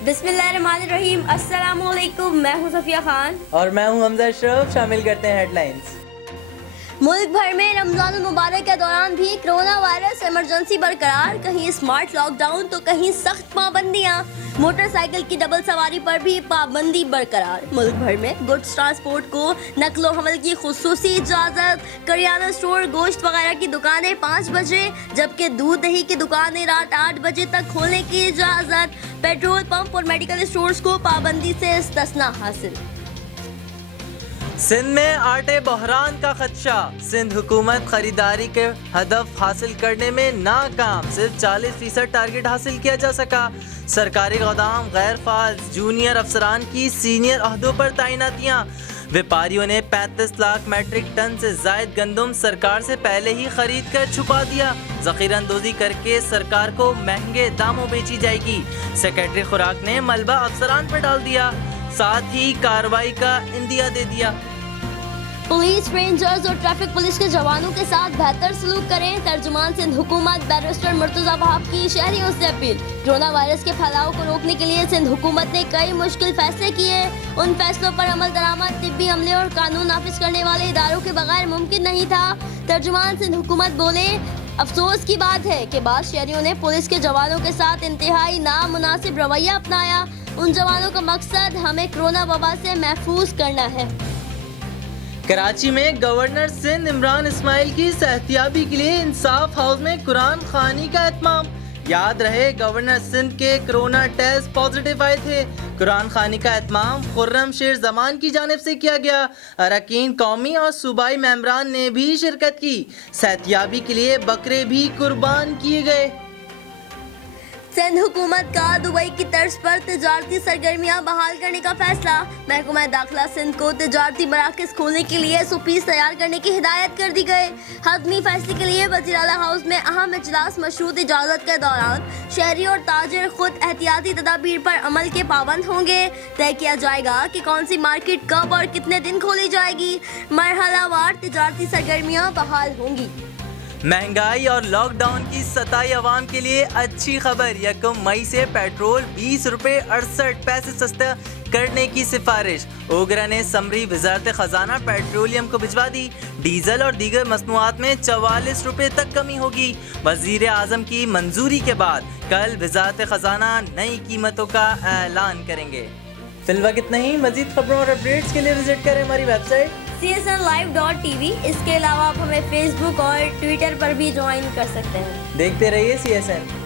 बिस्मिल्लाहिर्रहमानिर्रहीम। अस्सलाम वालेकुम। मैं हूं सफिया खान और मैं हूं हमजा अशरफ। शामिल करते हैं हेडलाइंस। मुल्क भर में रमजान मुबारक के दौरान भी कोरोना वायरस इमरजेंसी बरकरार, कहीं स्मार्ट लॉकडाउन तो कहीं सख्त पाबंदियां। मोटरसाइकिल की डबल सवारी पर भी पाबंदी बरकरार। मुल्क भर में गुड्स ट्रांसपोर्ट को नकलो हमल की खुसूसी इजाजत। करियाना स्टोर, गोश्त वगैरह की दुकानें 5 बजे, जबकि दूध दही की दुकानें रात 8 बजे तक खोलने की इजाजत। पेट्रोल पंप और मेडिकल स्टोर्स को पाबंदी से इस्तिस्ना हासिल। सिंध में आटे बहरान का खदशा। सिंध हुकूमत खरीदारी के हदफ हासिल करने में नाकाम। सिर्फ 40% टारगेट हासिल किया जा सका। सरकारी गोदाम गैर फाल, जूनियर अफसरान की सीनियर अहदों पर तैनातियाँ। व्यापारियों ने 35 लाख मैट्रिक टन से जायद गंदम सरकार से पहले ही खरीद कर छुपा दिया। ज़ख़ीरा अंदोज़ी करके सरकार को महंगे दामों बेची जाएगी। सेक्रेटरी खुराक ने मलबा अफसरान पर डाल दिया, साथ ही कार्रवाई का इंदिया दे दिया। पुलिस रेंजर्स और ट्रैफिक पुलिस के जवानों के साथ बेहतर सलूक करें। तर्जुमान सिंध हुकूमत बैरिस्टर मुर्तज़ा वहाब की शहरियों से अपील। कोरोना वायरस के फैलाव को रोकने के लिए सिंध हुकूमत ने कई मुश्किल फैसले किए। उन फैसलों पर अमल दरामद तिब्बी अमले और कानून नाफिज करने वाले इदारों के बगैर मुमकिन नहीं था। तर्जुमान सिंध हुकूमत बोले, अफसोस की बात है कि बाद शहरियों ने पुलिस के जवानों के साथ इंतहाई नामुनासिब रवैया अपनाया। उन जवानों का मकसद हमें कोरोना वबा से महफूज करना है। कराची में गवर्नर सिंध इमरान इस्माइल की सेहतियाबी के लिए इंसाफ हाउस में कुरान खानी का एहतमाम। याद रहे, गवर्नर सिंध के कोरोना टेस्ट पॉजिटिव आए थे। कुरान खानी का एहतमाम खुर्रम शेर जमान की जानिब से किया गया। अरकान कौमी और सूबाई मेंबरान ने भी शिरकत की। सेहतियाबी के लिए बकरे भी कुर्बान किए गए। सिंध हुकूमत का दुबई की तर्ज पर तिजारती सरगर्मियां बहाल करने का फैसला। महकमा दाखिला सिंध को तिजारती मराकज़ खोलने के लिए SOPs तैयार करने की हिदायत कर दी गई। हतमी फैसले के लिए वज़ीर आला हाउस में अहम इजलास मशरूत इजाज़त के दौरान शहरी और ताजिर खुद एहतियाती तदाबीर पर अमल के पाबंद होंगे। तय किया जाएगा कि कौन सी मार्केट कब और कितने दिन खोली जाएगी। मरहलावार तिजारती सरगर्मियां बहाल होंगी। महंगाई और लॉकडाउन की सताई अवाम के लिए अच्छी खबर। 1 मई से पेट्रोल 20 रुपये 68 पैसे सस्ता करने की सिफारिश। ओगरा ने समरी वजारत खजाना पेट्रोलियम को भिजवा दी। डीजल और दीगर मसनूआत में 44 रुपये तक कमी होगी। वजीर आजम की मंजूरी के बाद कल वजारत खजाना नई कीमतों का ऐलान करेंगे। फिलहाल इतना ही। मजीद खबरों और अपडेट्स के लिए विजिट करें हमारी वेबसाइट csnlive.tv। इसके अलावा आप हमें फेसबुक और ट्विटर पर भी ज्वाइन कर सकते हैं। देखते रहिए CSN।